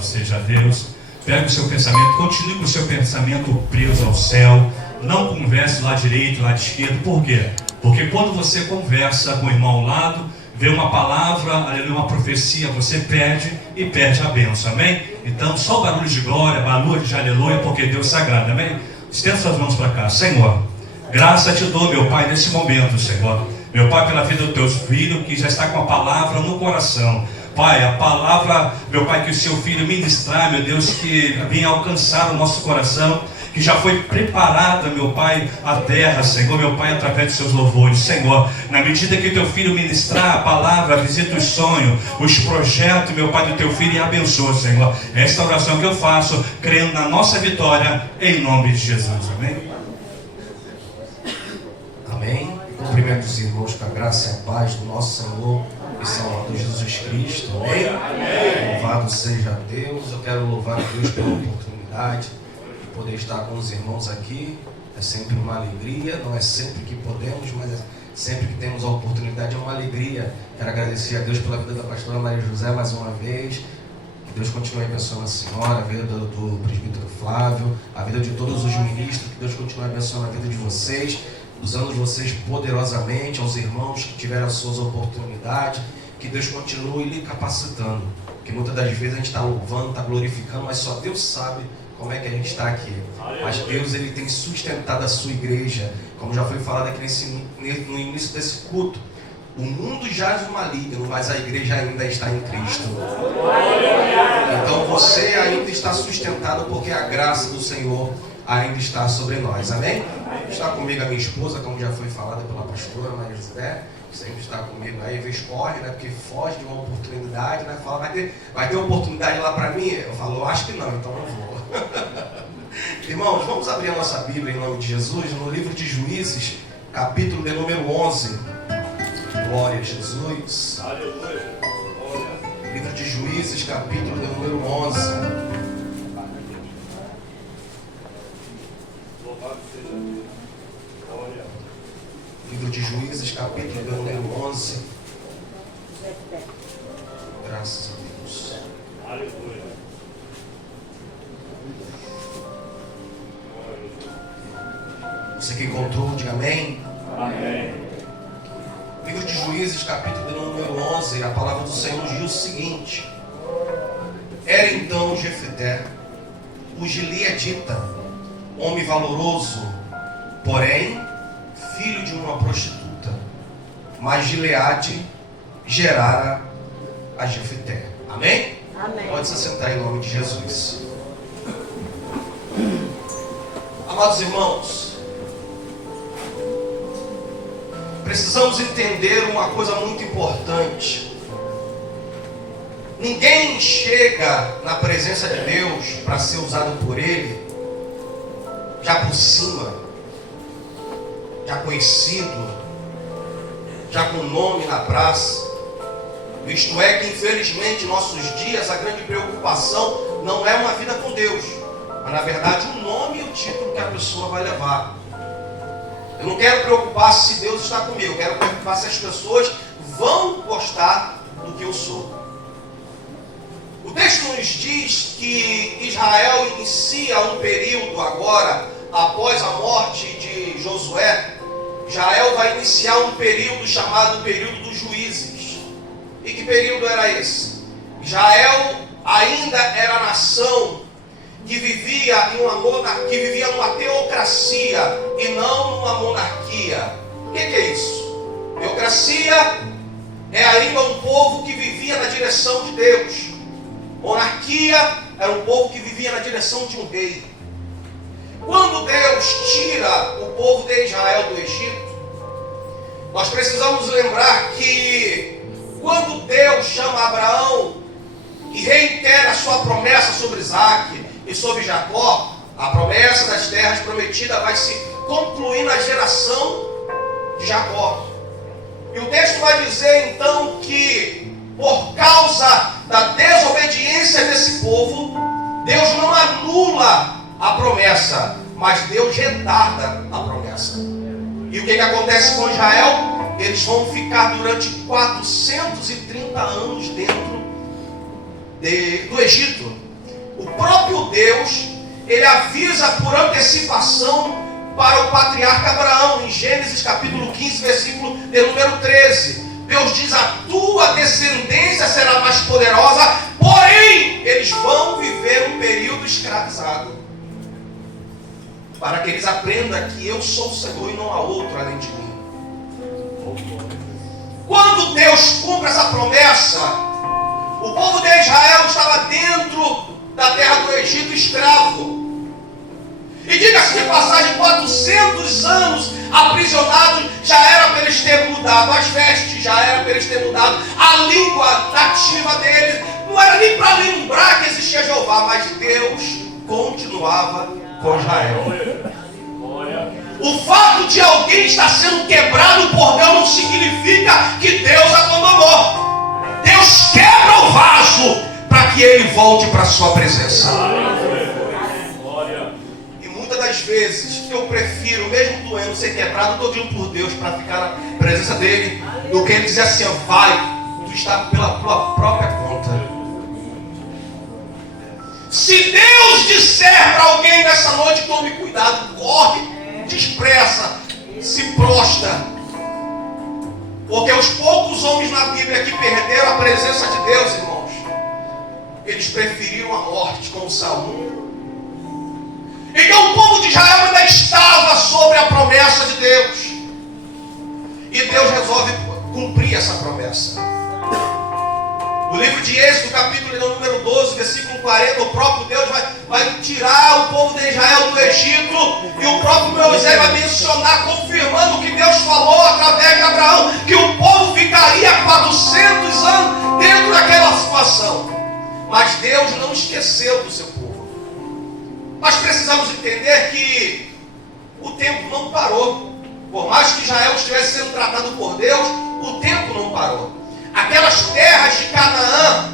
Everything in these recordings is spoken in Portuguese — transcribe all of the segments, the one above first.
Louvado seja Deus. Pega o seu pensamento, continue com o seu pensamento preso ao céu. Não converse lá direito, lá esquerdo. Por quê? Porque quando você conversa com o irmão ao lado, vê uma palavra, uma profecia, você perde e perde a bênção, amém? Então só o barulho de glória, barulho de aleluia, porque Deus é sagrado, amém? Estenda suas mãos para cá. Senhor, graça te dou, meu Pai, nesse momento, Senhor. Meu Pai, pela vida do teu filho, que já está com a palavra no coração. Pai, a palavra, meu Pai, que o seu filho ministrar, meu Deus, que venha alcançar o nosso coração, que já foi preparada, meu Pai, a terra, Senhor, meu Pai, através dos seus louvores. Senhor, na medida que o teu filho ministrar a palavra, visita os sonhos, os projetos, meu Pai, do teu filho, e abençoa, Senhor. Esta oração que eu faço, crendo na nossa vitória, em nome de Jesus, amém? Amém. Cumprimento os irmãos com a graça e a paz do nosso Senhor e Salvador Jesus Cristo, amém? Louvado seja Deus. Eu quero louvar a Deus pela oportunidade de poder estar com os irmãos aqui. É sempre uma alegria, não é sempre que podemos, mas é sempre que temos a oportunidade, é uma alegria. Quero agradecer a Deus pela vida da pastora Maria José mais uma vez. Que Deus continue abençoando a senhora, a vida do presbítero Flávio, a vida de todos os ministros. Que Deus continue abençoando a vida de vocês, usando vocês poderosamente, aos irmãos que tiveram as suas oportunidades. Que Deus continue lhe capacitando, porque muitas das vezes a gente está louvando, está glorificando, mas só Deus sabe como é que a gente está aqui. Mas Deus, Ele tem sustentado a sua igreja, como já foi falado aqui no início desse culto. O mundo jaz no maligno, mas a igreja ainda está em Cristo. Então você ainda está sustentado, porque a graça do Senhor ainda está sobre nós, amém? Está comigo a minha esposa, como já foi falada pela pastora Maria José, que sempre está comigo aí, às vezes corre, né? Porque foge de uma oportunidade, né? Fala, vai ter oportunidade lá para mim? Eu falo, acho que não, então não vou. Irmãos, vamos abrir a nossa Bíblia em nome de Jesus, no livro de Juízes, capítulo de número 11. Glória a Jesus. Aleluia. Livro de Juízes, capítulo de número 11. Livro de Juízes, capítulo de número 11. Graças a Deus. Aleluia. Você que encontrou, diga amém. Amém. Livro de Juízes, capítulo de número 11. A palavra do Senhor diz o seguinte: Era então Jefté, o gileadita, homem valoroso, porém filho de uma prostituta, mas Gileade gerara a Jefté. Amém? Amém. Pode se sentar em nome de Jesus. Amados irmãos, precisamos entender uma coisa muito importante. Ninguém chega na presença de Deus para ser usado por Ele já por cima, já conhecido, já com nome na praça. Visto é que, infelizmente, em nossos dias, a grande preocupação não é uma vida com Deus, mas, na verdade, o nome e o título que a pessoa vai levar. Eu não quero preocupar se Deus está comigo, eu quero preocupar se as pessoas vão gostar do que eu sou. O texto nos diz que Israel inicia um período agora, após a morte de Josué. Israel vai iniciar um período chamado período dos juízes. E que período era esse? Israel ainda era a nação que vivia numa teocracia e não numa monarquia. O que é isso? Teocracia é ainda um povo que vivia na direção de Deus. Monarquia era um povo que vivia na direção de um rei. Quando Deus tira o povo de Israel do Egito, nós precisamos lembrar que quando Deus chama Abraão e reitera a sua promessa sobre Isaac e sobre Jacó, a promessa das terras prometidas vai se concluir na geração de Jacó. E o texto vai dizer então que por causa da desobediência desse povo, Deus não anula a promessa, mas Deus retarda a promessa. E o que acontece com Israel? Eles vão ficar durante 430 anos dentro do Egito. O próprio Deus, ele avisa por antecipação para o patriarca Abraão, em Gênesis capítulo 15, versículo de número 13. Deus diz: a tua descendência será mais poderosa, porém, eles vão viver um período escravizado, para que eles aprendam que eu sou o Senhor e não há outro além de mim. Quando Deus cumpre essa promessa, o povo de Israel estava dentro da terra do Egito escravo. E diga-se de passagem, 400 anos aprisionados, já era para eles terem mudado as vestes, já era para eles terem mudado a língua nativa deles. Não era nem para lembrar que existia Jeová, mas Deus continuava com Israel. O fato de alguém estar sendo quebrado por Deus não significa que Deus abandonou. Deus quebra o vaso para que ele volte para a sua presença. E muitas das vezes eu prefiro, mesmo doendo, ser quebrado todinho por Deus para ficar na presença dele, do que ele dizer assim: vai, tu está pela tua própria conta. Se Deus disser para alguém nessa noite: tome cuidado, corre, despressa, se prostra, porque os poucos homens na Bíblia que perderam a presença de Deus, irmãos, eles preferiram a morte, como Saul. Então o povo de Israel ainda estava sobre a promessa de Deus, e Deus resolve cumprir essa promessa. No livro de Êxodo, capítulo número 12, versículo 40, o próprio Deus vai tirar o povo de Israel do Egito, e o próprio Moisés vai mencionar, confirmando o que Deus falou através de Abraão, que o povo ficaria 400 anos dentro daquela situação. Mas Deus não esqueceu do seu povo. Nós precisamos entender que o tempo não parou. Por mais que Israel estivesse sendo tratado por Deus, o tempo não parou. Aquelas terras de Canaã,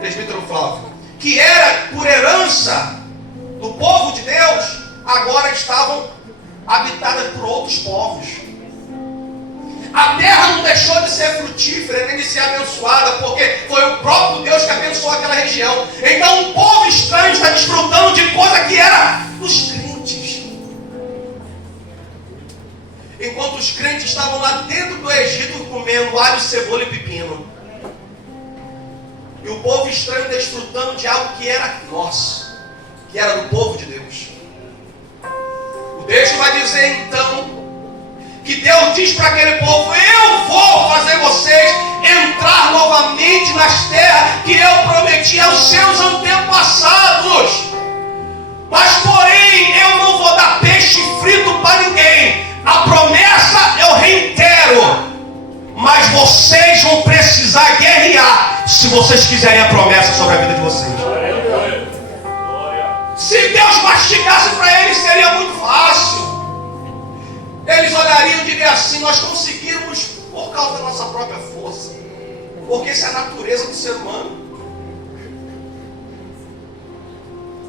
presbítero Flávio, que era por herança do povo de Deus, agora estavam habitadas por outros povos. A terra não deixou de ser frutífera, nem de ser abençoada, porque foi o próprio Deus que abençoou aquela região. Então um povo estranho está desfrutando de coisa que era dos crentes. Enquanto os crentes estavam lá dentro do Egito comendo alho, cebola e pepino, e o povo estranho desfrutando de algo que era nosso, que era do povo de Deus. O texto vai dizer então que Deus diz para aquele povo: eu vou fazer vocês entrar novamente nas terras que eu prometi aos seus antepassados, mas porém eu não vou dar peixe frito para ninguém. A promessa eu reitero, mas vocês vão precisar guerrear se vocês quiserem a promessa sobre a vida de vocês. Se Deus mastigasse para eles, seria muito fácil. Eles olhariam e diriam assim: nós conseguimos por causa da nossa própria força, porque essa é a natureza do ser humano.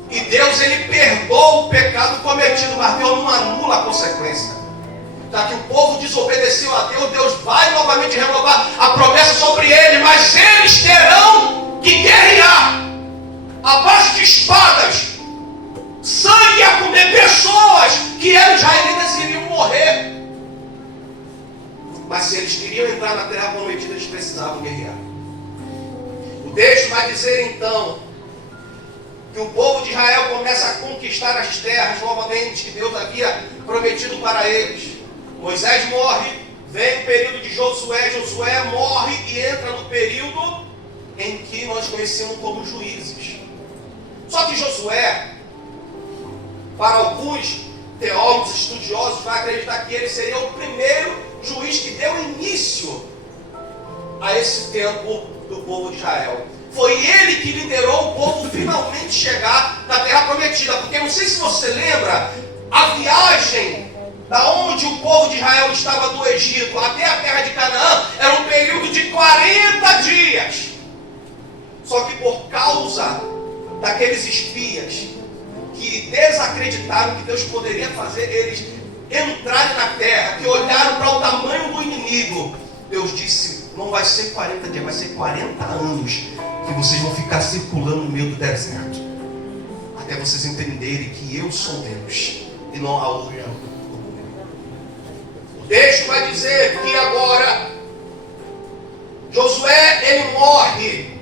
E Deus, ele perdoa o pecado cometido, mas Deus não anula a consequência. Já que o povo desobedeceu a Deus, Deus vai novamente renovar a promessa sobre ele, mas eles terão que guerrear à base de espadas, sangue a comer, pessoas que eram israelitas iriam morrer. Mas se eles queriam entrar na terra prometida, eles precisavam guerrear. O texto vai dizer então que o povo de Israel começa a conquistar as terras novamente que Deus havia prometido para eles. Moisés morre, vem o período de Josué, Josué morre e entra no período em que nós conhecemos como juízes. Só que Josué, para alguns teólogos estudiosos, vai acreditar que ele seria o primeiro juiz que deu início a esse tempo do povo de Israel. Foi ele que liderou o povo finalmente chegar na terra prometida, porque não sei se você lembra, a viagem da onde o povo de Israel estava do Egito até a terra de Canaã era um período de 40 dias. Só que por causa daqueles espias que desacreditaram que Deus poderia fazer eles entrarem na terra, que olharam para o tamanho do inimigo, Deus disse: não vai ser 40 dias, vai ser 40 anos que vocês vão ficar circulando no meio do deserto. até vocês entenderem que eu sou Deus e não há outro. O texto vai dizer que agora Josué, ele morre.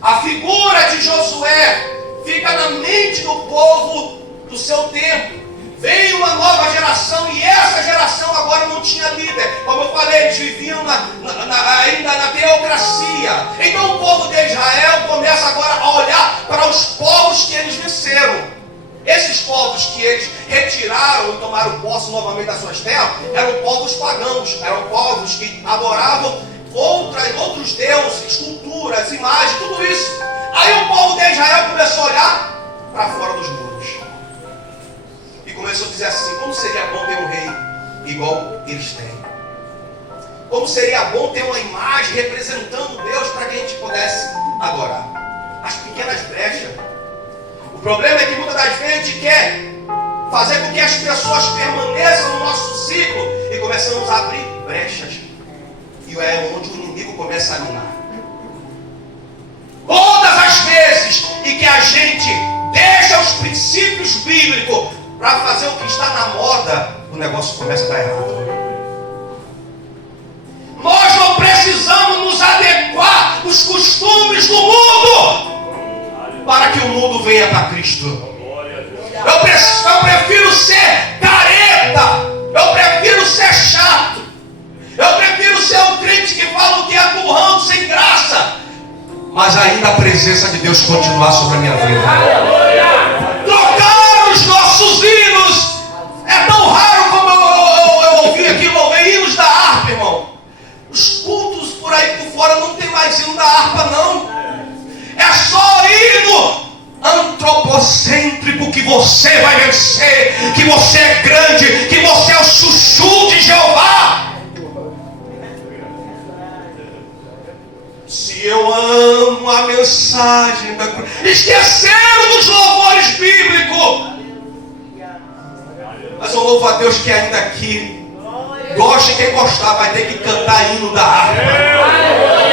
A figura de Josué fica na mente do povo do seu tempo. Veio uma nova geração e essa geração agora não tinha líder. Como eu falei, eles viviam ainda na teocracia. Então o povo de Israel começa agora a olhar para os povos que eles venceram. Esses povos que eles retiraram e tomaram posse novamente das suas terras eram povos pagãos, eram povos que adoravam outros deuses, culturas, imagens, tudo isso. Aí o povo de Israel começou a olhar para fora dos muros e começou a dizer assim: como seria bom ter um rei igual eles têm? Como seria bom ter uma imagem representando Deus para que a gente pudesse adorar? As pequenas brechas. O problema é que muitas das vezes a gente quer fazer com que as pessoas permaneçam no nosso ciclo e começamos a abrir brechas. E é onde o inimigo começa a minar. Todas as vezes em que a gente deixa os princípios bíblicos para fazer o que está na moda, o negócio começa a dar errado. Nós não precisamos nos adequar aos costumes do mundo para que o mundo venha para Cristo. Eu prefiro ser careta, eu prefiro ser chato, eu prefiro ser um crente que fala o que é burrão, sem graça, mas ainda a presença de Deus continuar sobre a minha vida. Trocar os nossos hinos. É tão raro como eu ouvi aqui, louvei hinos da harpa, irmão. Os cultos por aí por fora não tem mais hino da harpa, não. É só hino antropocêntrico, que você vai vencer, que você é grande, que você é o chuchu de Jeová. Se eu amo a mensagem da cruz, esqueceram dos louvores bíblicos. Mas eu louvo a Deus que ainda aqui, goste quem gostar, vai ter que cantar hino da harpa,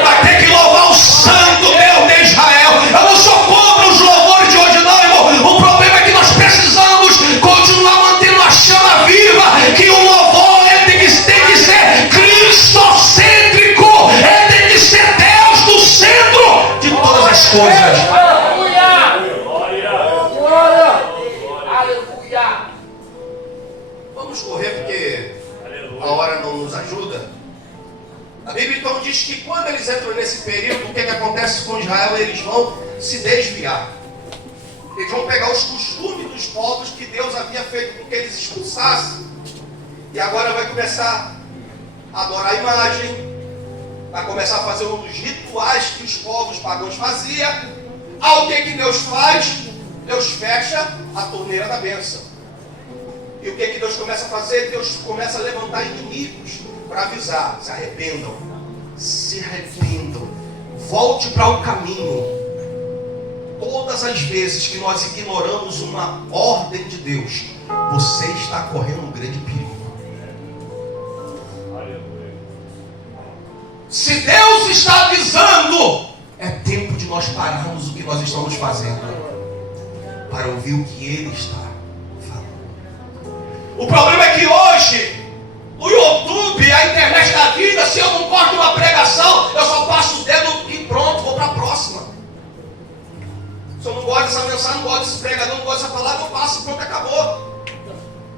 vai ter que louvar o santo Deus de Israel. Eu não sou contra os louvores de hoje não, irmão. O problema é que nós precisamos continuar mantendo a chama viva, que o louvor tem que ser cristocêntrico, ele tem que ser Deus no centro de todas as coisas. Vamos correr porque a hora não nos ajuda. A Bíblia então diz que quando eles entram nesse período, o que acontece com Israel? Eles vão se desviar. Eles vão pegar os costumes dos povos que Deus havia feito com que eles expulsassem. E agora vai começar a adorar a imagem, vai começar a fazer um dos rituais que os povos pagãos faziam. Ao que Deus faz? Deus fecha a torneira da bênção. E o que Deus começa a fazer? Deus começa a levantar inimigos para avisar: se arrependam, volte para o caminho. Todas as vezes que nós ignoramos uma ordem de Deus, você está correndo um grande perigo. Se Deus está avisando, é tempo de nós pararmos o que nós estamos fazendo para ouvir o que Ele está falando. O problema é que hoje o YouTube, a internet da vida, se eu não gosto de uma pregação, eu só passo o dedo e pronto, vou para a próxima. Se eu não gosto dessa mensagem, não gosto desse pregador, não gosto dessa palavra, eu passo, pronto, acabou.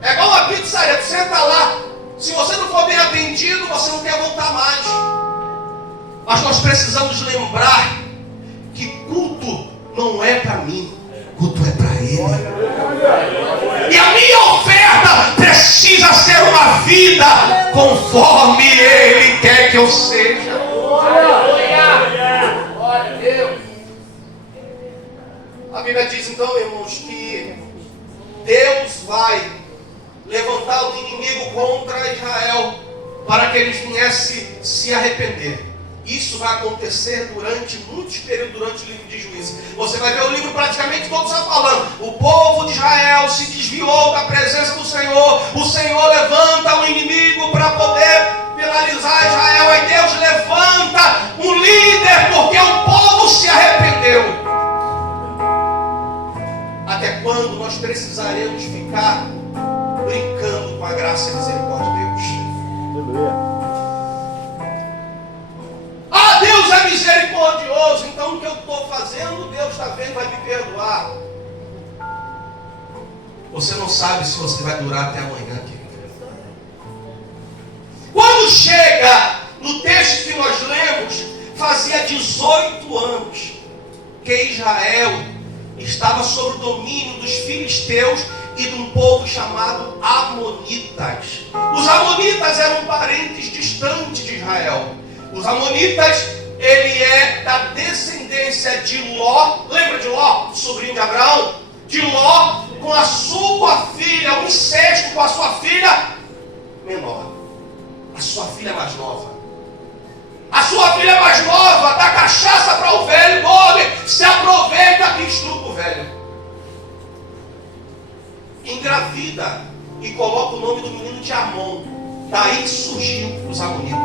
É igual uma pizzaria, você senta lá, se você não for bem atendido, você não quer voltar mais. Mas nós precisamos lembrar que culto não é para mim, culto é para Ele. E a minha oferta precisa ser uma vida conforme Ele quer que eu seja. A Bíblia diz então, irmãos, que Deus vai levantar um inimigo contra Israel para que eles viessem se arrepender. Isso vai acontecer durante muitos períodos durante o livro de Juízes. Você vai ver o livro praticamente todo está falando. O povo de Israel se desviou da presença do Senhor. O Senhor levanta um inimigo para poder penalizar Israel. Aí Deus levanta um líder porque o povo se arrependeu. precisaremos ficar brincando com a graça e a misericórdia de Deus. Ah, Deus é misericordioso, então o que eu estou fazendo, Deus está vendo, vai me perdoar. Você não sabe se você vai durar até amanhã, querido. Quando chega no texto que nós lemos, fazia 18 anos que Israel estava sob o domínio dos filisteus e de um povo chamado Amonitas. Os Amonitas eram parentes distantes de Israel. Os Amonitas, ele é da descendência de Ló. Lembra de Ló, sobrinho de Abraão? De Ló com a sua filha, um incesto com a sua filha menor. A sua filha mais nova. A sua filha mais nova dá cachaça para o velho, come, se aproveita e estrupa o velho. Engravida e coloca o nome do menino de Amon. Daí surgiu os Amonitas.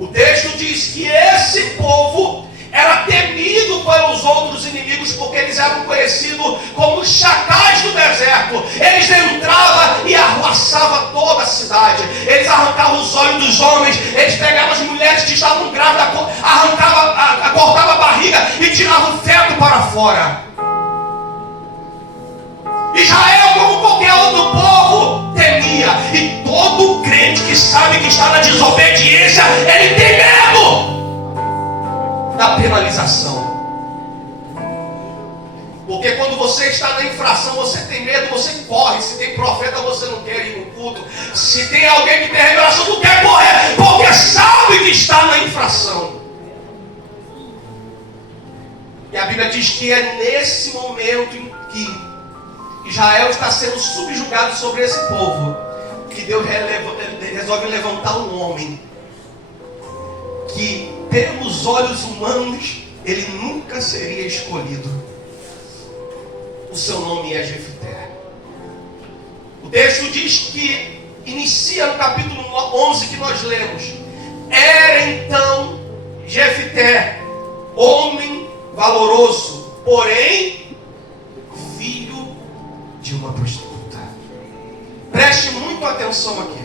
O texto diz que esse povo era temido pelos outros inimigos, porque eles eram conhecidos como os chacais do deserto. Eles entravam e arruaçavam toda a cidade. Eles arrancavam os olhos dos homens, eles pegavam as mulheres que estavam grávidas, cortavam a barriga e tiravam o feto para fora. Israel, como qualquer outro povo, temia. E todo crente que sabe que está na desobediência, ele tem medo da penalização. Porque quando você está na infração, você tem medo, você corre. Se tem profeta, você não quer ir no culto. Se tem alguém que tem revelação, não quer correr, porque sabe que está na infração. E a Bíblia diz que é nesse momento em que Israel está sendo subjugado sobre esse povo, que Deus resolve levantar um homem que, pelos olhos humanos, ele nunca seria escolhido. O seu nome é Jefté. O texto diz que inicia no capítulo 11 que nós lemos. Era então Jefté, homem valoroso, porém filho de uma prostituta. Preste muito atenção aqui.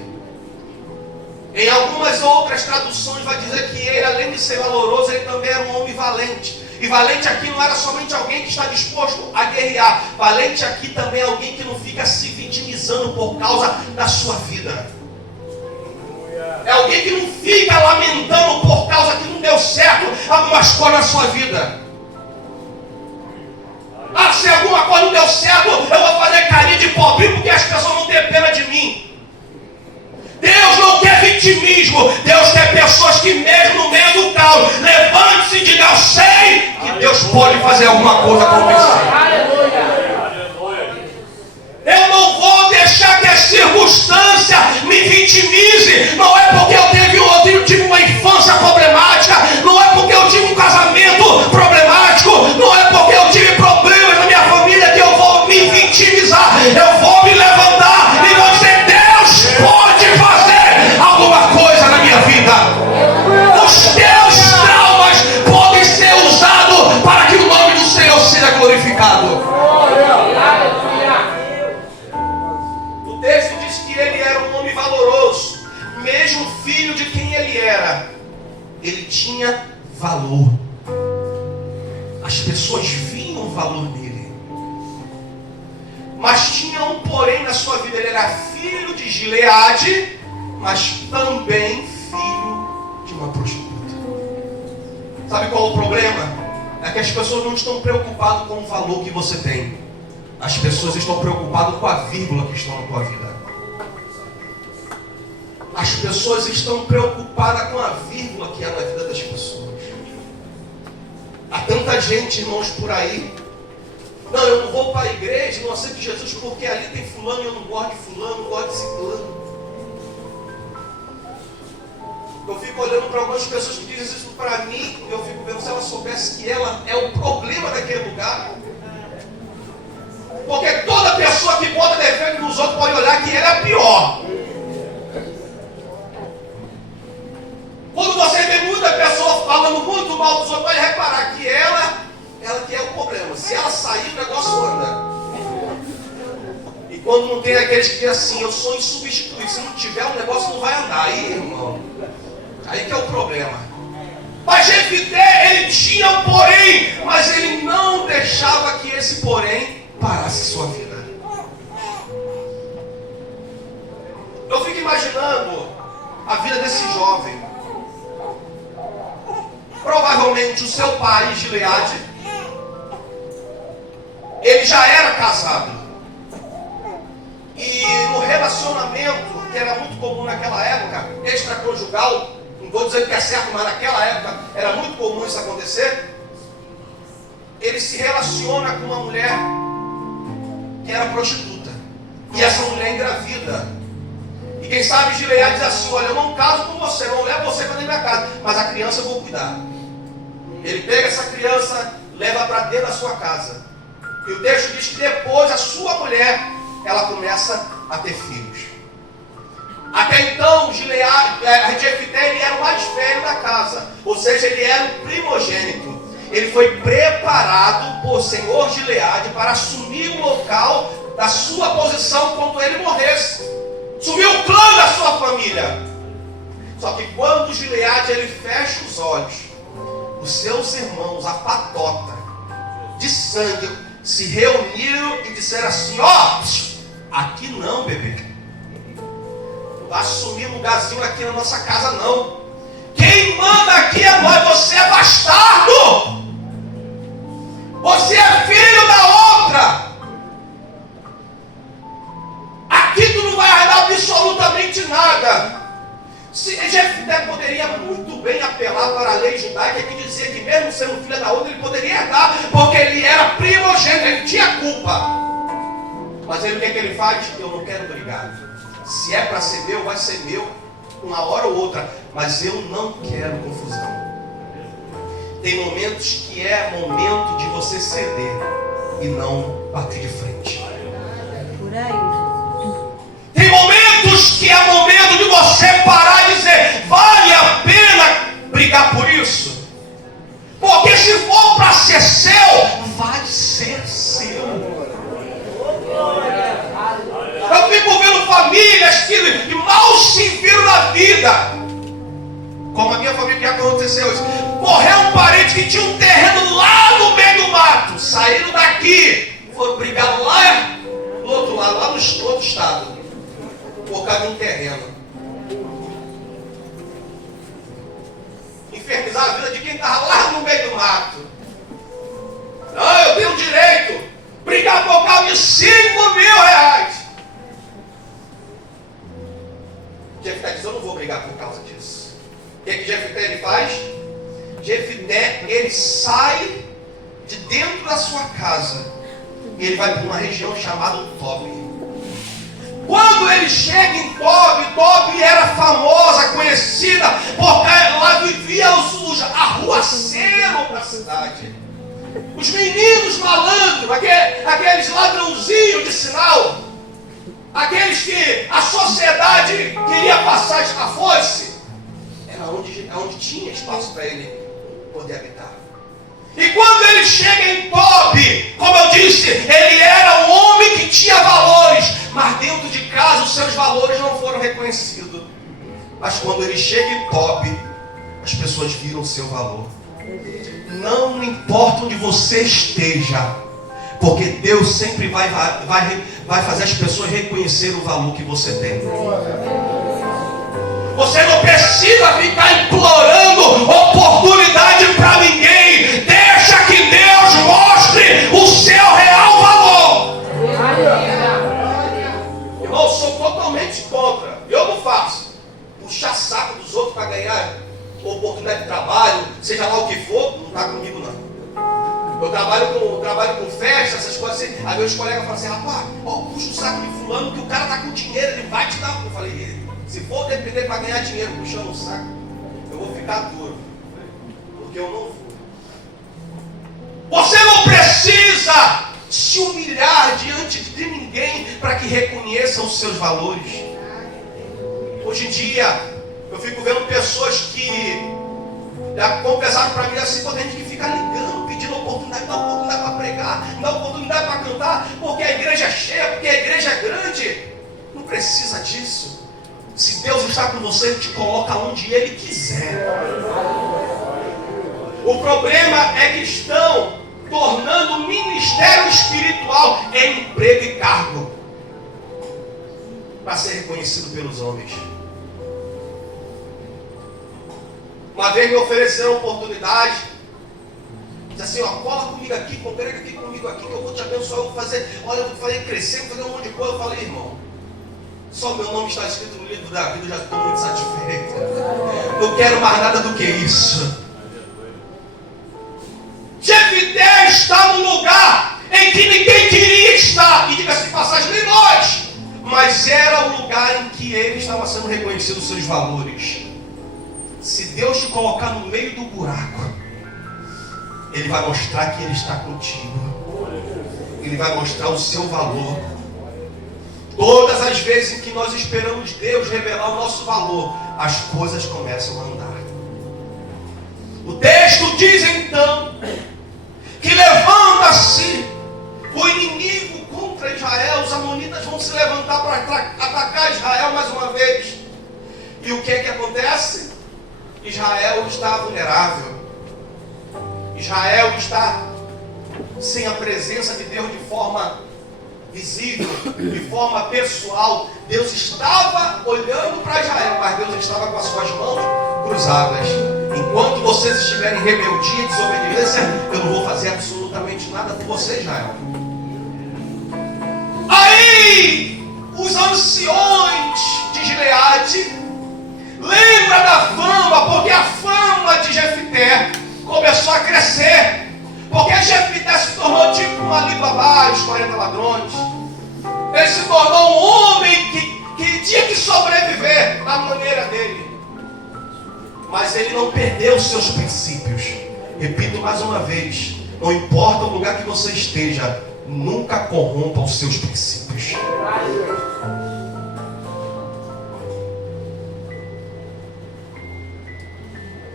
Em algumas outras traduções vai dizer que ele, além de ser valoroso, ele também era um homem valente. E valente aqui não era somente alguém que está disposto a guerrear. Valente aqui também é alguém que não fica se vitimizando por causa da sua vida. É alguém que não fica lamentando por causa que não deu certo algumas coisas na sua vida. Ah, se alguma coisa não deu certo, eu vou fazer carinha de pobrinho porque as pessoas vão ter pena de mim. Deus não quer vitimismo. Deus quer pessoas que mesmo no meio do caos, levante-se e diga: eu sei que Deus pode fazer alguma coisa com você. Eu não vou deixar que a circunstância me vitimize. Não é porque eu tive uma infância problemática, não é porque eu tive um casamento problemático, não é porque eu tive problemas na minha família que eu vou me vitimizar. Eu vou me levantar e vou dizer: Deus pode fazer alguma coisa na minha vida. Os teus traumas podem ser usados para que o nome do Senhor seja glorificado. O texto diz que ele era um homem valoroso, mesmo filho de quem ele era. Ele tinha valor. As pessoas viam o valor nele. Mas tinha um porém na sua vida. Ele era filho de Gileade, mas também filho de uma prostituta. Sabe qual é o problema? É que as pessoas não estão preocupadas com o valor que você tem. As pessoas estão preocupadas com a vírgula que estão na tua vida. As pessoas estão preocupadas com a vírgula que há na vida das pessoas. Há tanta gente, irmãos, por aí. Não, eu não vou para a igreja, não aceito Jesus porque ali tem fulano e eu não gosto de fulano, não gosto de ciclano. Eu fico olhando para algumas pessoas que dizem isso para mim, eu fico vendo se ela soubesse que ela é o problema daquele lugar. Porque toda pessoa que bota defeito nos outros pode olhar que ela é pior. Quando você vê muita pessoa falando muito mal dos outros, pode reparar que ela que é o problema. Se ela sair, o negócio anda. Quando não tem aqueles que dizem assim, eu sou insubstituível. Se não tiver, o negócio não vai andar. Aí, irmão, aí que é o problema. Mas Jefité, ele tinha um porém, mas ele não deixava que esse porém parasse sua vida. Eu fico imaginando a vida desse jovem. Provavelmente o seu pai, Gileade, ele já era casado. E no relacionamento, que era muito comum naquela época, extraconjugal, não estou dizendo que é certo, mas naquela época era muito comum isso acontecer. Ele se relaciona com uma mulher que era prostituta. E essa mulher engravida. E quem sabe Gileade diz assim, olha, eu não caso com você, não levo você para dentro da casa, mas a criança eu vou cuidar. Ele pega essa criança, leva para dentro da sua casa. E o texto diz que depois a sua mulher, ela começa a ter filhos. Até então, Jefité, ele era o mais velho da casa. Ou seja, ele era o primogênito. Ele foi preparado por Senhor Gileade para assumir o local da sua posição quando ele morresse. Assumir o clã da sua família. Só que quando Gileade ele fecha os olhos, os seus irmãos, a patota de sangue, se reuniram e disseram assim, ó, aqui não, bebê. Não vai assumir lugarzinho aqui na nossa casa, não. Quem manda aqui é nós, você é bastardo. Você é filho da outra. Aqui tu não vai herdar absolutamente nada. Jefité poderia muito bem apelar para a lei judaica que dizia que mesmo sendo filho da outra, ele poderia herdar, porque ele era primogênito, ele tinha culpa. Mas ele, o que é que ele faz? Eu não quero brigar. Se é para ser meu, vai ser meu, uma hora ou outra, mas eu não quero confusão. Tem momentos que é momento de você ceder e não bater de frente. Por aí. Tem momentos que é momento de você parar e dizer, vale a pena brigar por isso? Porque se for para ser seu, vai ser seu. Eu fico vendo famílias que mal se viram na vida. Como a minha família, que aconteceu isso. Morreu um parente que tinha um terreno lá no meio do mato. Saíram daqui, foram brigar lá no outro lado, lá no outro estado. Por causa de um terreno. Infernizar a vida de quem estava lá no meio do mato. Não, eu tenho direito. Brigar por causa de 5 mil reais. Jefité diz, eu não vou brigar por causa disso. O que Jefité ele faz? Jefité, ele sai de dentro da sua casa. E ele vai para uma região chamada Tobi. Quando ele chega em Tobi era famosa, conhecida, porque lá vivia os arruaceiros da cidade. Os meninos malandros, aqueles ladrãozinhos de sinal, aqueles que a sociedade queria passar a foice, era onde tinha espaço para ele poder habitar. E quando ele chega em Tobi, como eu disse, ele era um homem que tinha valores, mas dentro de casa os seus valores não foram reconhecidos. Mas quando ele chega em Tobi, as pessoas viram o seu valor. Não importa onde você esteja, porque Deus sempre vai fazer as pessoas reconhecer o valor que você tem. Você não precisa ficar implorando oportunidade para ninguém. Deixa que Deus mostre o seu real valor. Irmão, eu sou totalmente contra. Eu não faço. Puxar saco dos outros para ganhar oportunidade de trabalho, seja lá o que for, não está comigo não. Eu trabalho com festa, essas coisas assim. Aí meus colegas falam assim, rapaz, puxa o saco de fulano que o cara está com dinheiro, ele vai te dar. Eu falei, se for depender para ganhar dinheiro puxando o saco, eu vou ficar duro. Porque eu não vou. Você não precisa se humilhar diante de ninguém para que reconheça os seus valores. Hoje em dia, eu fico vendo pessoas que confessaram para mim assim, tem gente que fica ligando, pedindo oportunidade, dá oportunidade para pregar, dá oportunidade para cantar, porque porque a igreja é cheia, porque a igreja é grande. Não precisa disso. Se Deus está com você, Ele te coloca onde Ele quiser. O problema é que estão tornando o ministério espiritual em emprego e cargo para ser reconhecido pelos homens. Uma vez me ofereceram uma oportunidade, disse assim, ó, cola comigo aqui, congrega aqui comigo aqui, que eu vou te abençoar, eu vou fazer, olha, eu vou fazer crescer, vou fazer um monte de coisa. Eu falei, irmão, só meu nome está escrito no livro da vida, eu já estou muito satisfeito. Não quero mais nada do que isso. Jefité está num lugar em que ninguém queria estar, e diga-se de passagem, nem nós, mas era o lugar em que ele estava sendo reconhecido os seus valores. Se Deus te colocar no meio do buraco, Ele vai mostrar que Ele está contigo. Ele vai mostrar o seu valor. Todas as vezes em que nós esperamos Deus revelar o nosso valor, as coisas começam a andar. O texto diz então que levanta-se o inimigo contra Israel. Os amonitas vão se levantar para atacar Israel mais uma vez. E o que é que acontece? Israel está vulnerável. Israel está sem a presença de Deus de forma visível, de forma pessoal. Deus estava olhando para Israel, mas Deus estava com as suas mãos cruzadas. Enquanto vocês estiverem em rebeldia e desobediência, eu não vou fazer absolutamente nada por você, Israel. Aí, os anciões de Gileade lembram da fama, porque a fama de Jefité começou a crescer. Porque Jefité se tornou tipo um Alibaba, os 40 ladrões. Ele se tornou um homem que tinha que sobreviver da maneira dele. Mas ele não perdeu os seus princípios. Repito mais uma vez, não importa o lugar que você esteja, nunca corrompa os seus princípios.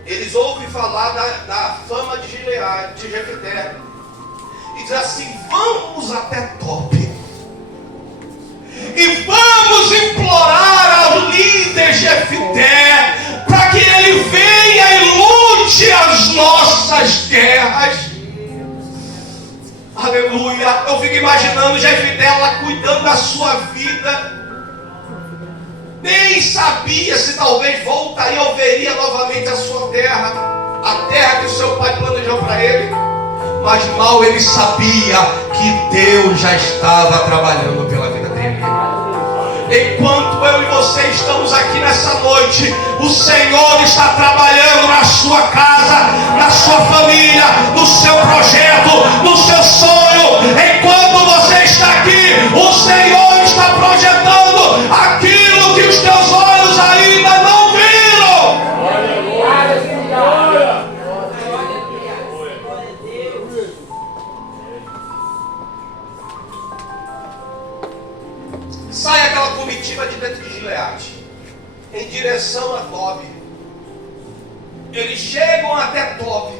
Eles ouvem falar da fama de Gileade, de Jefité, e dizem assim, vamos até Tobi e vamos implorar ao líder Jefité para que ele venha e lute as nossas guerras. Aleluia. Eu fico imaginando Jefité lá cuidando da sua vida. Nem sabia se talvez voltaria ou veria novamente a sua terra, a terra que o seu pai planejou para ele. Mas mal ele sabia que Deus já estava trabalhando pela vida dele. Enquanto eu e você estamos aqui nessa noite, o Senhor está trabalhando na sua casa, na sua família, no seu projeto, no seu sonho. Enquanto você está aqui, o Senhor está projetando aquilo que os teus olhos ainda não viram. Sai aquela comitiva de dentro de Gileade em direção a Tobi. Eles chegam até Tobi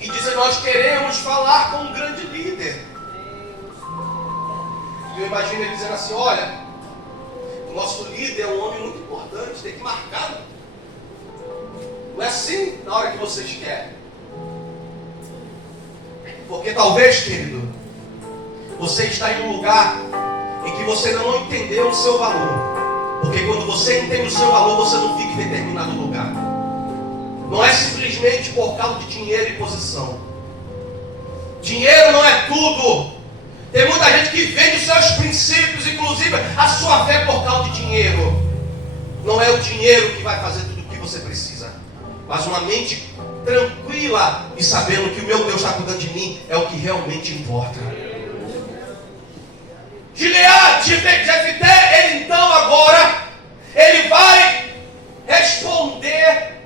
e dizem, nós queremos falar com um grande líder. E eu imagino ele dizendo assim, olha, o nosso líder é um homem muito importante, tem que marcar. Não é assim na hora que vocês querem. Porque talvez, querido, você está em um lugar em que você não entendeu o seu valor. Porque quando você entende o seu valor, você não fica em determinado lugar. Não é simplesmente por causa de dinheiro e posição. Dinheiro não é tudo. Tem muita gente que vende os seus princípios, inclusive a sua fé, por causa de dinheiro. Não é o dinheiro que vai fazer tudo o que você precisa, mas uma mente tranquila e sabendo que o meu Deus está cuidando de mim é o que realmente importa. Gileade, Jefité, ele então agora, ele vai responder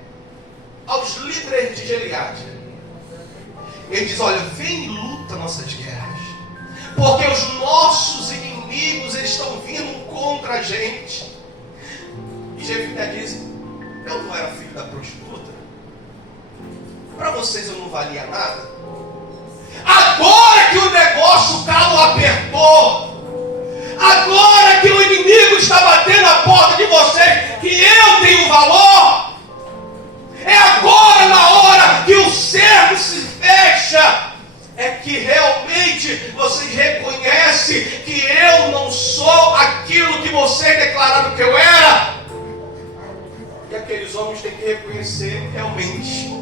aos líderes de Gileade. Ele diz, olha, vem e luta nossas guerras, porque os nossos inimigos, eles estão vindo contra a gente. E Jefité diz, eu não era filho da prostituta, para vocês eu não valia nada. Agora que o negócio nosso calo apertou. Agora que o inimigo está batendo na porta de vocês, que eu tenho valor, é agora, na hora que o cerco se fecha, é que realmente vocês reconhecem que eu não sou aquilo que vocês declararam que eu era. E aqueles homens têm que reconhecer, realmente,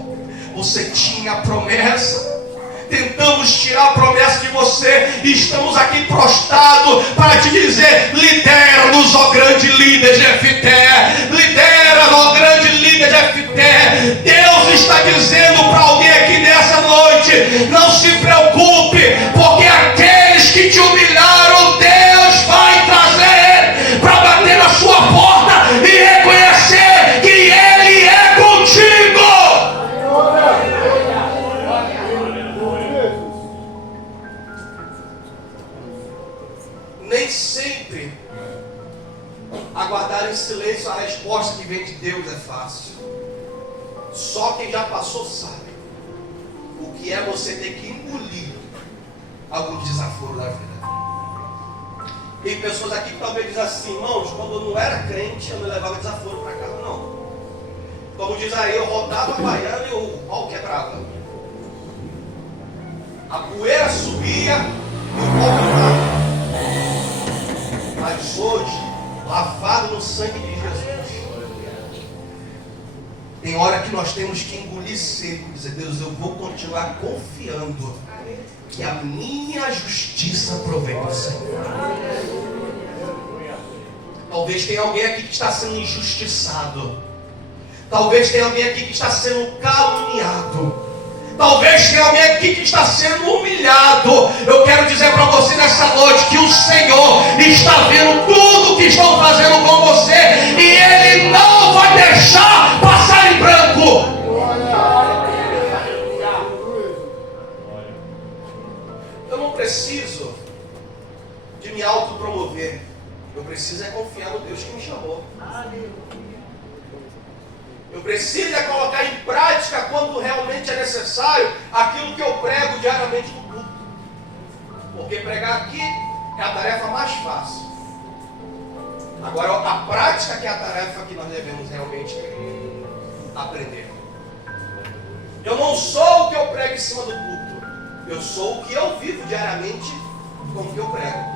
você tinha a promessa. Tentamos tirar a promessa de você e estamos aqui prostrados para te dizer: lidera-nos, ó grande líder de Jefté, lidera-nos, ó grande líder de Jefté. Deus está dizendo para alguém aqui nessa noite: não se preocupe, porque aqueles que te humilharam, Deus vai trazer para bater na sua porta e reconhecer que Ele é contigo. Nem sempre aguardar em silêncio a resposta que vem de Deus é fácil. Só quem já passou sabe o que é você ter que engolir algum desaforo da vida. Tem pessoas aqui que talvez dizem assim: irmãos, quando eu não era crente, eu não levava desaforo para casa, não. Como diz aí, eu rodava a baiana e o pau quebrava. A poeira subia e o pau quebrava. Mas hoje, lavado no sangue de Jesus, tem hora que nós temos que engolir seco e dizer: Deus, eu vou continuar confiando que a minha justiça provém do Senhor. Talvez tenha alguém aqui que está sendo injustiçado. Talvez tenha alguém aqui que está sendo caluniado. Talvez tenha alguém aqui que está sendo humilhado. Eu quero dizer para você nessa noite que o Senhor está vendo tudo que estão fazendo com você e Ele não vai deixar passar em branco. Eu não preciso de me autopromover. Eu preciso é confiar no Deus que me chamou. Eu preciso é colocar em prática, quando realmente é necessário, aquilo que eu prego diariamente no culto. Porque pregar aqui é a tarefa mais fácil. Agora, a prática que é a tarefa que nós devemos realmente aprender. Eu não sou o que eu prego em cima do culto. Eu sou o que eu vivo diariamente com o que eu prego.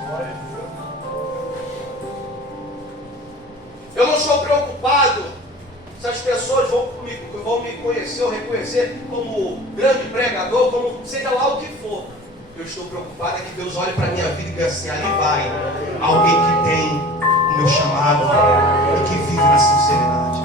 Eu não sou preocupado se as pessoas vão me conhecer ou reconhecer como grande pregador, como seja lá o que for. Eu estou preocupado é que Deus olhe para a minha vida e diga assim: ali vai alguém que tem o meu chamado e que vive na sinceridade.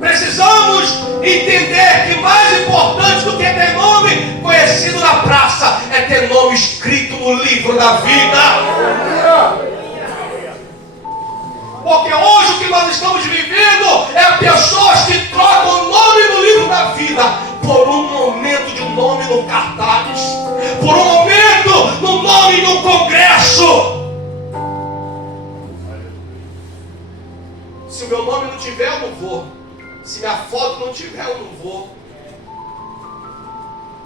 Precisamos entender que mais importante do que ter nome conhecido na praça é ter nome escrito no livro da vida. Porque hoje o que nós estamos vivendo é pessoas que trocam o nome no livro da vida por um momento de um nome no cartaz, por um momento no nome no congresso. Se o meu nome não tiver, eu não vou. Se minha foto não tiver, eu não vou.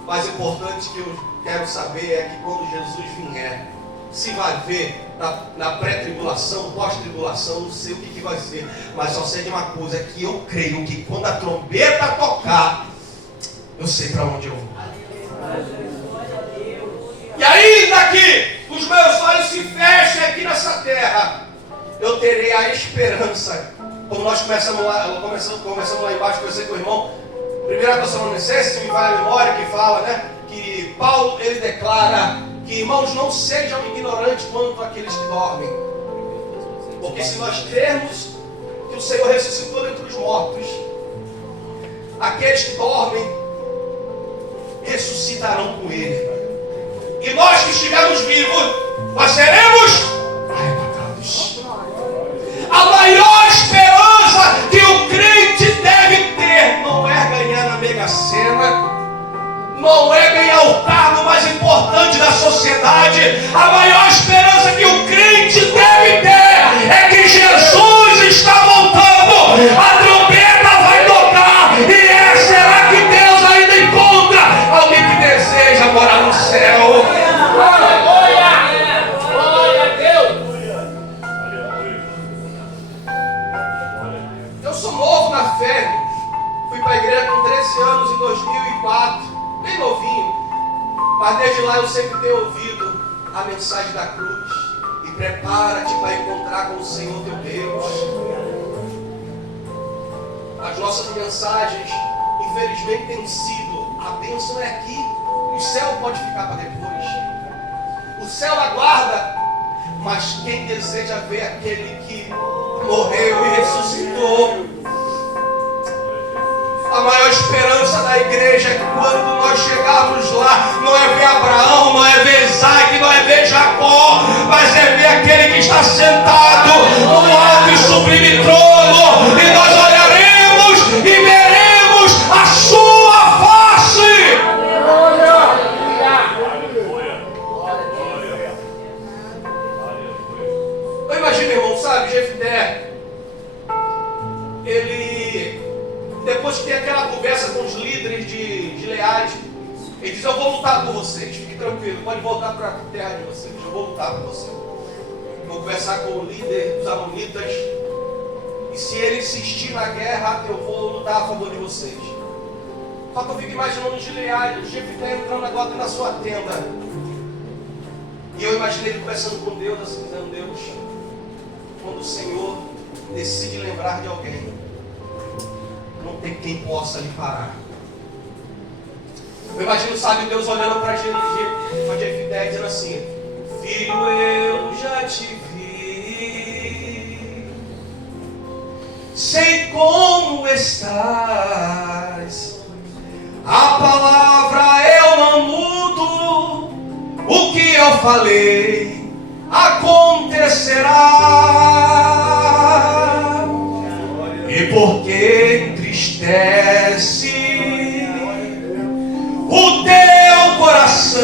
Mais importante que eu quero saber é que quando Jesus vier, se vai ver na pré-tribulação, pós-tribulação, não sei o que vai ser, mas só sei de uma coisa, é que eu creio que quando a trombeta tocar, eu sei para onde eu vou. E ainda que os meus olhos se fechem aqui nessa terra, eu terei a esperança. Como nós começamos lá embaixo, conversei com o irmão, 1 Tessalonicenses, me vai a memória, que fala, né, que Paulo, ele declara que, irmãos, não sejam ignorantes quanto àqueles que dormem. Porque se nós crermos que o Senhor ressuscitou dentre os mortos, aqueles que dormem ressuscitarão com Ele. E nós que estivermos vivos, nós seremos arrebatados. A maior esperança que o crente deve ter não é ganhar na Mega Sena, não é ganhar o cargo mais importante da sociedade. A maior esperança que o crente deve ter é que Jesus está voltando. A trombeta vai tocar e será que Deus ainda encontra lá eu sempre tenho ouvido a mensagem da cruz. E prepara-te para encontrar com o Senhor teu Deus. As nossas mensagens, infelizmente, têm sido: a bênção é aqui, o céu pode ficar para depois. O céu aguarda, mas quem deseja ver aquele que morreu e ressuscitou. A maior esperança da igreja é que quando nós chegarmos lá, não é ver Abraão, não é ver Isaac, não é ver Jacó, mas é ver aquele que está sentado no alto e sublime trono, e nós olharemos e veremos a sua face. Eu imagino, irmão, sabe, Jefté, depois que tem aquela conversa com os líderes de Gileade, ele diz: eu vou lutar por vocês, fique tranquilo, pode voltar para a terra de vocês, eu vou lutar por vocês. Vou conversar com o líder dos amonitas, e se ele insistir na guerra, eu vou lutar a favor de vocês. Só que eu fico imaginando Gileade, o Jefté entrando agora na sua tenda, e eu imaginei ele conversando com Deus, assim, dizendo: Deus, quando o Senhor decide lembrar de alguém, não tem quem possa lhe parar. Eu imagino, sabe, Deus olhando para Jefté dizendo assim: filho, eu já te vi, sei como estás, a palavra eu não mudo, o que eu falei acontecerá. E porque entristece o teu coração,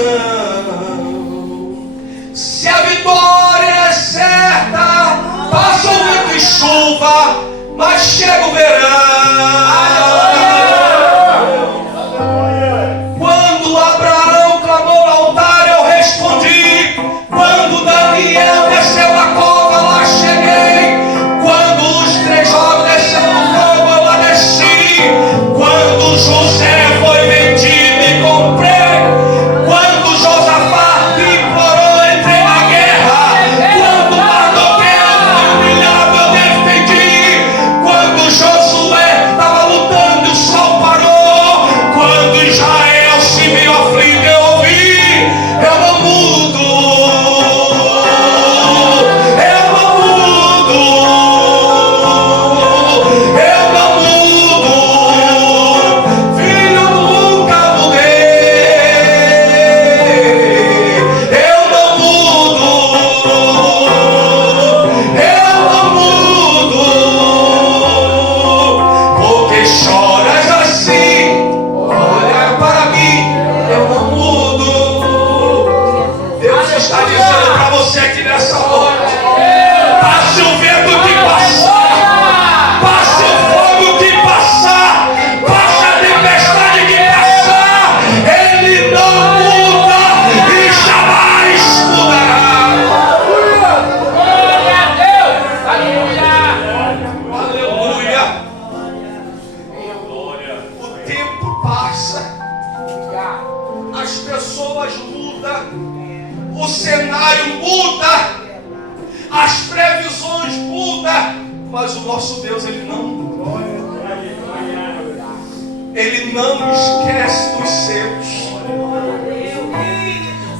se a vitória é certa, passa o vento e chuva, mas chega o verão. Quando Abraão clamou no altar, eu respondi. Quando Daniel desceu na cova, lá cheguei. Quando os 3 jovens desceram no fogo, eu lá desci. Quando José foi vendido e comprei. Quando Josafá implorou, entrei na guerra. Quando Mardoqueu foi humilhado, eu defendi. Quando Josué estava lutando e o sol parou. Quando Israel se viu aflito, eu ouvi: eu não mudo, eu não mudo, eu não mudo, filho, nunca mudei, eu não mudo, porque choras assim, olha para mim, eu não mudo. Deus está dizendo para você aqui nessa noite: passe o vento que passar, passe o fogo que passar, passe a tempestade que passar, Ele não muda e jamais mudará. Aleluia. O tempo passa, as pessoas mudam, o cenário muda, as previsões mudam, mas o nosso Deus, Ele não muda. Ele não esquece dos seus.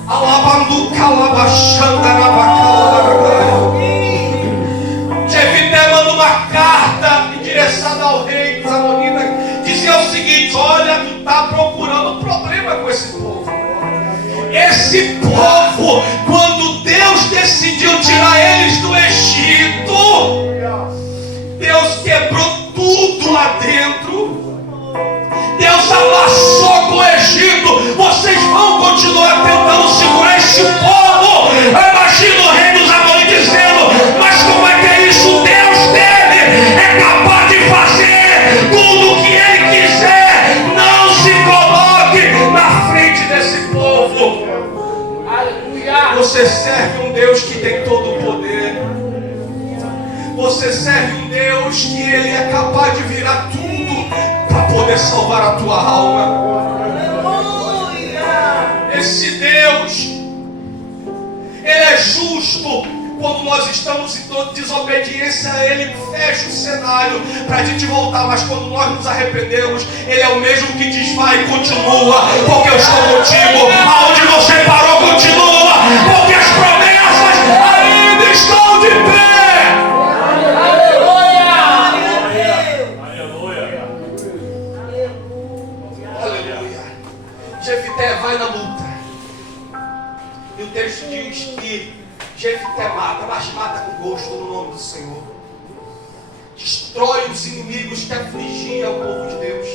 Alabanduca, alabaxanda, alabacala. Jefté manda uma carta endereçada ao rei dos amonitas, dizia o seguinte: olha, tu está procurando problema com esse povo. Esse povo, quando Deus decidiu tirar eles do Egito, Deus quebrou tudo lá dentro. Deus amassou com o Egito. Vocês vão continuar tentando segurar esse povo. Eu imagino o rei dos amonitas dizendo: mas como é que é isso? Deus dele é capaz de fazer tudo o que ele quiser. Não se coloque na frente desse povo. Você serve um Deus que tem todo o poder. Você serve um Deus que Ele é capaz de virar tudo para poder salvar a tua alma. Esse Deus, Ele é justo. Quando nós estamos em toda desobediência a Ele, fecha o cenário para a gente voltar. Mas quando nós nos arrependemos, Ele é o mesmo que desfaz e continua. Porque eu estou contigo. Aonde você parou, continua. Porque as promessas ainda estão de pé. Aleluia. Jefité vai na luta. E o texto diz que Jefité mata, mas mata com gosto no nome do Senhor. Destrói os inimigos que afligiam o povo de Deus.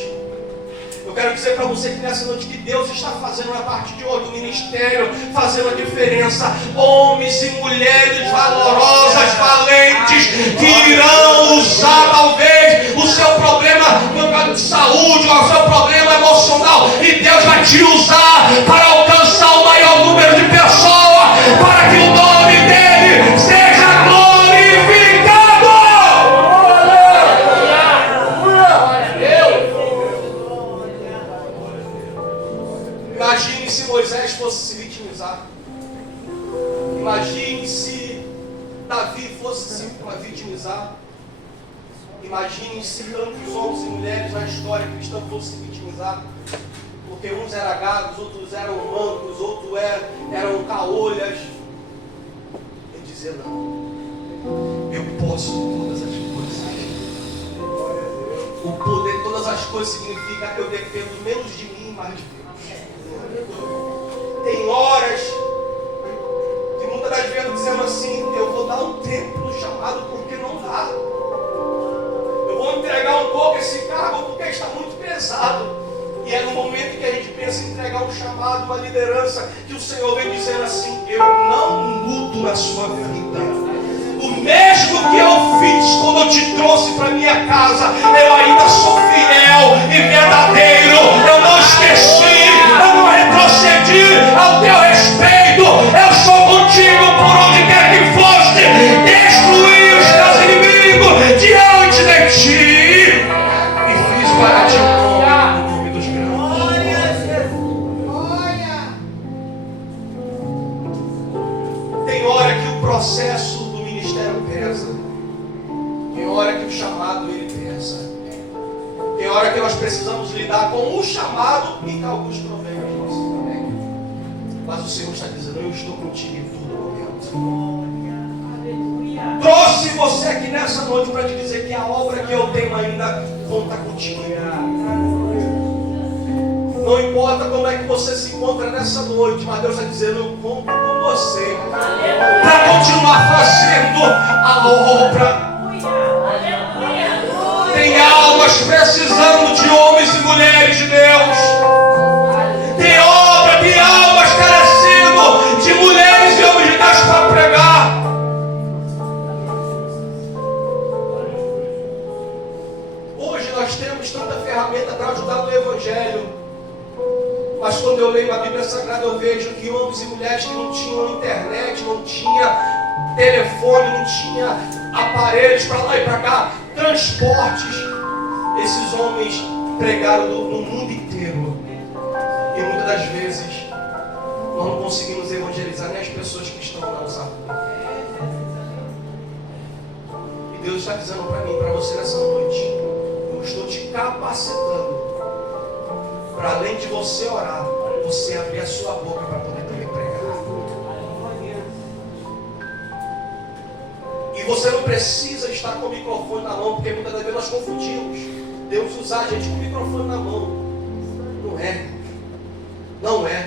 Eu quero dizer para você que nessa noite que Deus está fazendo a partir de hoje, o ministério, fazendo a diferença. Homens e mulheres valorosas, valentes, que irão usar talvez o seu problema de saúde, ou o seu problema emocional. E Deus vai te usar para alcançar o maior número de pessoas, para que o nome dele seja glorificado. Imagine se Moisés fosse se vitimizar. Imagine se Davi fosse se vitimizar. Imagine se tantos homens e mulheres na história cristã fossem se vitimizar. Porque uns eram gados, outros eram mancos, outros eram caolhas. Ele dizia: não, eu posso todas as coisas. O poder de todas as coisas significa que eu dependo menos de mim e mais de Deus. Tem horas que muitas das vezes dizemos assim: eu vou dar um tempo no chamado porque não dá. Eu vou entregar um pouco esse cargo porque está muito pesado. E é no momento que a gente pensa em entregar um chamado, uma liderança, que o Senhor vem dizendo assim: eu não mudo na sua vida. O mesmo que eu fiz quando eu te trouxe para minha casa, eu ainda sou fiel e verdadeiro. Eu não esqueci, eu não retrocedi ao teu respeito. Eu sou contigo por onde quer que foste. Destruí os teus inimigos diante de ti e fiz para ti um nome dos grandes. Tem hora que o processo do ministério pesa. Tem hora que o chamado ele pesa. Tem hora que nós precisamos lidar com o chamado e com alguns problemas nossos também. Mas o Senhor está dizendo: eu estou contigo em todo momento. Trouxe você aqui nessa noite para te dizer que a obra que eu tenho ainda conta contigo. Não importa como é que você se encontra nessa noite, mas Deus está dizendo: eu conto com você para continuar fazendo a obra. Tem almas precisando de homens e mulheres de Deus. Tem obra, tem almas carecendo de mulheres e homens de Deus para pregar. Hoje nós temos tanta ferramenta para ajudar no Evangelho. Mas quando eu leio a Bíblia Sagrada, eu vejo que homens e mulheres que não tinham internet, não tinha telefone, não tinha aparelhos para lá e para cá, transportes, esses homens pregaram no mundo inteiro. E muitas das vezes nós não conseguimos evangelizar nem as pessoas que estão na nossa rua. E Deus está dizendo para mim, para você nessa noite: eu estou te capacitando para, além de você orar, você abrir a sua boca para poder também pregar. E você não precisa estar com o microfone na mão, porque muitas das vezes nós confundimos Deus usar a gente com o microfone na mão. Não é. Não é.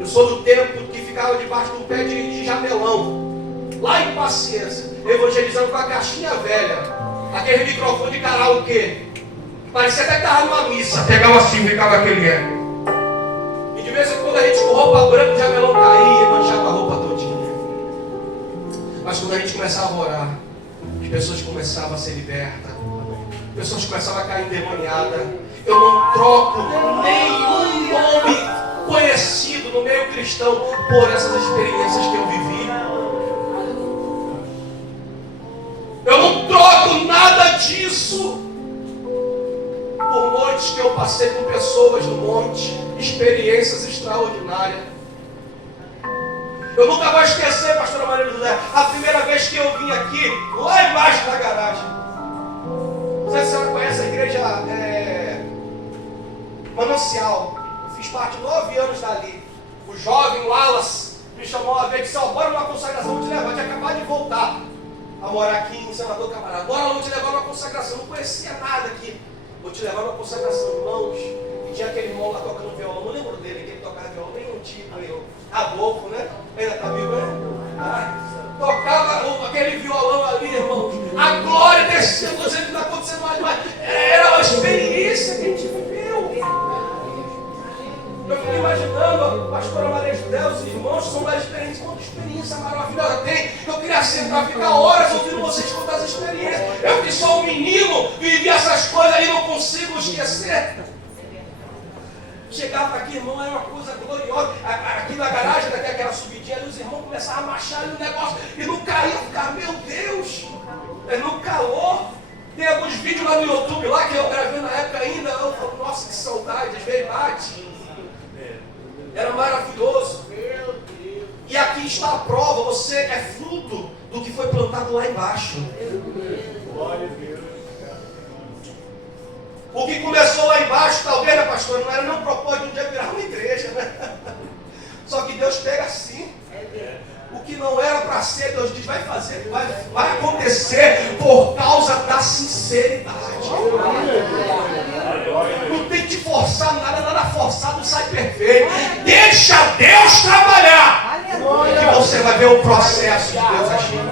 Eu sou do tempo que ficava debaixo de um pé de jamelão, lá em Paciência, evangelizando com a caixinha velha, aquele microfone de karaokê. Parecia até que estava numa missa. Pegava assim, ficava aquele eco. E de vez em quando a gente com roupa branca, o jamelão caía e manchava a roupa todinha. Mas quando a gente começava a orar, as pessoas começavam a ser libertas. As pessoas começavam a cair endemoniadas. Eu não troco nenhum nome conhecido no meio cristão por essas experiências que eu vivi. Eu não troco nada disso por noites que eu passei com pessoas no monte, experiências extraordinárias. Eu nunca vou esquecer, pastora Maria José, a primeira vez que eu vim aqui, lá embaixo da garagem. Não sei se a senhora conhece a igreja Manancial. Eu fiz parte de 9 anos dali. O jovem Wallace me chamou uma vez e disse: ó, bora numa consagração, vou te levar. Eu tinha acabado de voltar a morar aqui em Senador Camarada. Bora lá, vou te levar numa consagração. Não conhecia nada aqui. Vou te levar numa consagração, irmãos. E tinha aquele irmão lá tocando violão. Não lembro dele, que ele tocava violão bem antigo. Adolfo, né? Ainda está vivo, né? Tocava aquele violão ali, irmãos. A glória descendo, você que não está acontecendo mais. Era uma experiência que a gente viveu. Eu fico imaginando a pastora Maria José, os irmãos são mais experientes. Quanta experiência maravilhosa tem. Eu queria sentar, ficar horas ouvindo vocês contar as experiências. Eu que sou um menino, vivi essas coisas aí, não consigo esquecer. Chegava aqui, irmão, era uma coisa gloriosa. Aqui na garagem, daquela subidinha ali, os irmãos começavam a marchar ali no negócio e não caía. Eu ficava, meu Deus, no calor. Tem alguns vídeos lá no YouTube lá que eu gravei na época ainda. Eu falo, nossa, que saudade, às vezes bate. Era maravilhoso. E aqui está a prova, você é fruto do que foi plantado lá embaixo. Glória a Deus. O que começou lá embaixo, talvez, né, pastor, não era nem um propósito de um dia virar uma igreja, né? Só que Deus pega assim. O que não era para ser, Deus diz, vai fazer, vai acontecer por causa da sinceridade. Não tem que forçar nada forçado sai perfeito. Deixa Deus trabalhar. Que você vai ver o processo de Deus agindo.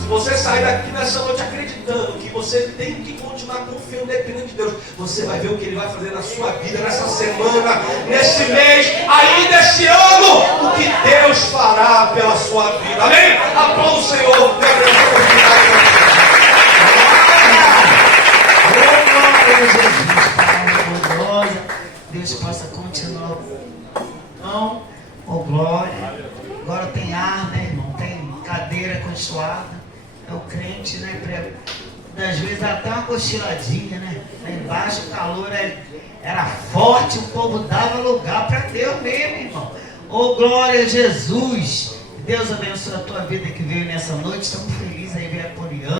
Se você sair daqui nessa noite acreditando que você tem que continuar confiando, dependendo de Deus, você vai ver o que Ele vai fazer na sua vida, nessa semana, nesse mês, ainda esse ano, o que Deus fará pela sua vida. Amém? Aplauda o Senhor. Deus possa continuar. Não, glória. Agora tem ar, né, irmão? Tem cadeira aconchoada. É o crente, né? Às vezes até uma cochiladinha, né? Lá embaixo o calor era forte, o povo dava lugar para Deus mesmo, irmão. Glória a Jesus. Deus abençoe a tua vida que veio nessa noite. Estamos felizes aí, ver a Poliana.